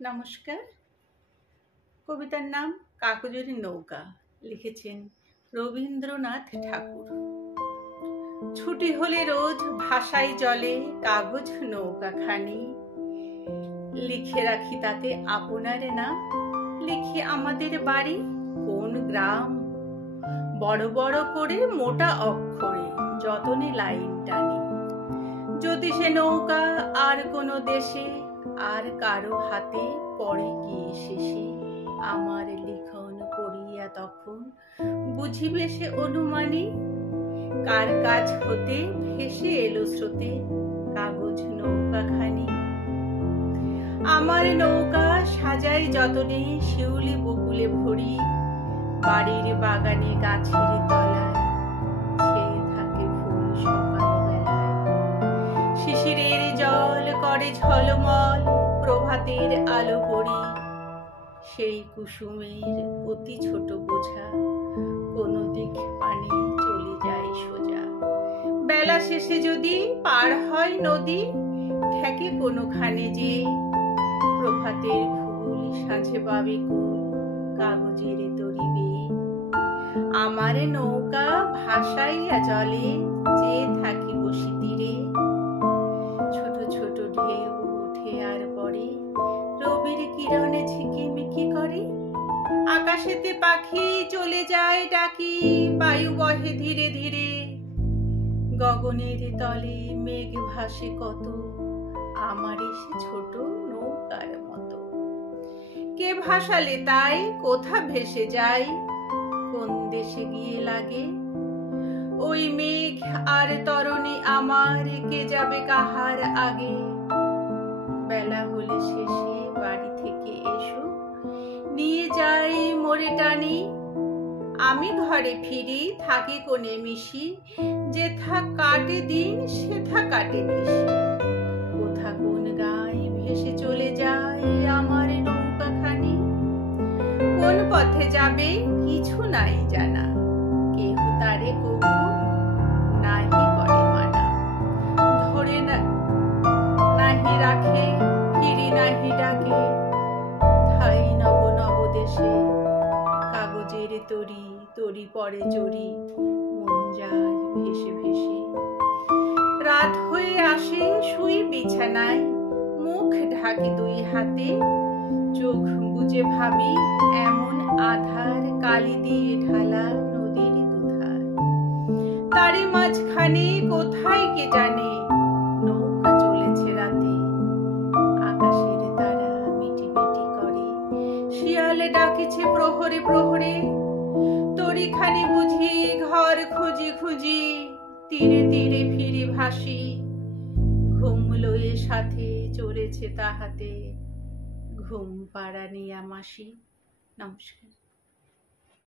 নমস্কার। কবিতার নাম কাগজের নৌকা, লিখেছেন রবীন্দ্রনাথ ঠাকুর। ছুটি হলে রোজ ভাষায় জলে কাগজ নৌকাখানি, লিখে রাখি তাতে আপনার নাম, লিখি আমাদের বাড়ি কোন গ্রাম। বড় বড় করে মোটা অক্ষরে যতনে লাইন টানি, যদি সে নৌকা আর কোনো দেশে আর কারো হাতে পড়ে গিয়ে শেষে, আমার লিখন পড়িয়া তখন বুঝিবে সে অনুমানী, কার কাছ হতে ভেসে এলো স্রোতে কাগজ নৌকাখানি। আমার নৌকা সাজাই যতনে শিউলি বকুলে ভরি, বাড়ির বাগানে গাছের তলায় ছেয়ে থাকে ফুল সকালবেলায়। শিশিরের জল করে ঝলমল প্রভাতের আলো পড়ি, সেই কুসুমের অতি ছোট বোঝা কোনো দিক পানে চলে যায় সোজা। বেলা শেষে যদি পার হয় নদী, ঠেকে কোনোখানে যে প্রভাতের ফুল সাঁঝে পাবে কুল কাগজের তরি বেয়ে। আমার নৌকা ভাসাইয়া জলে চেয়ে থাকি বসি তীরে, ছোট ছোট ঢেউ ওঠে আর পরে রবির কিরণে ঝিকিমিকি করে। আকাশেতে পাখি চলে যায় ডাকি, বায়ু বহে ধীরে ধীরে, গগনের তলে মেঘ ভাসে কত আমার সে ছোট নৌকার মতো। কে ভাসালে তাই কোথা ভেসে যায়, কোন দেশে গিয়ে লাগে ওই মেঘ আর তরণী আমার, কে যাবে কাহার আগে। বেলা হলে শেষে বাড়ি থেকে এসো, নিয়ে যাই মোরে টানি, আমি ঘরে ফিরি থাকি কোণে মিশি, যেথা কাটে দিন সেথা কাটে নিশি। কোথা কোন গায়ে ভেসে চলে যায় আমার নৌকাখানি, কোন পথে যাবে কিছু নাই জানা, কেহ তারে কবু নাহি করে মানা। ধরে নাহি রাখে ফিরি নাহি ডাকে, ঠাই নব নব দেশে কাগজের তরি তরি পরে চড়ি, মন যায় ভেসে ভেসে। রাত হয়ে আসে শুই বিছানায়, মুখ ঢাকি দুই হাতে, চোখ বুজে ভাবি এমন আধার কালি দিয়ে ঢালা নদীর দুধার। তারই মাঝখানে কোথায় কে জানে নৌকা চলেছে রাতে, আকাশের তারা মিটি মিটি করে, শিয়ালে ডাকিছে প্রহরে প্রহরে। তরিখানি বুঝি ঘর খুঁজি খুঁজি, তীরে তীরে ফিরে ভাসি, ঘুম লয়ে সাথে চলেছে তাহাতে ঘুম পাড়ানিয়া মাসি। নমস্কার।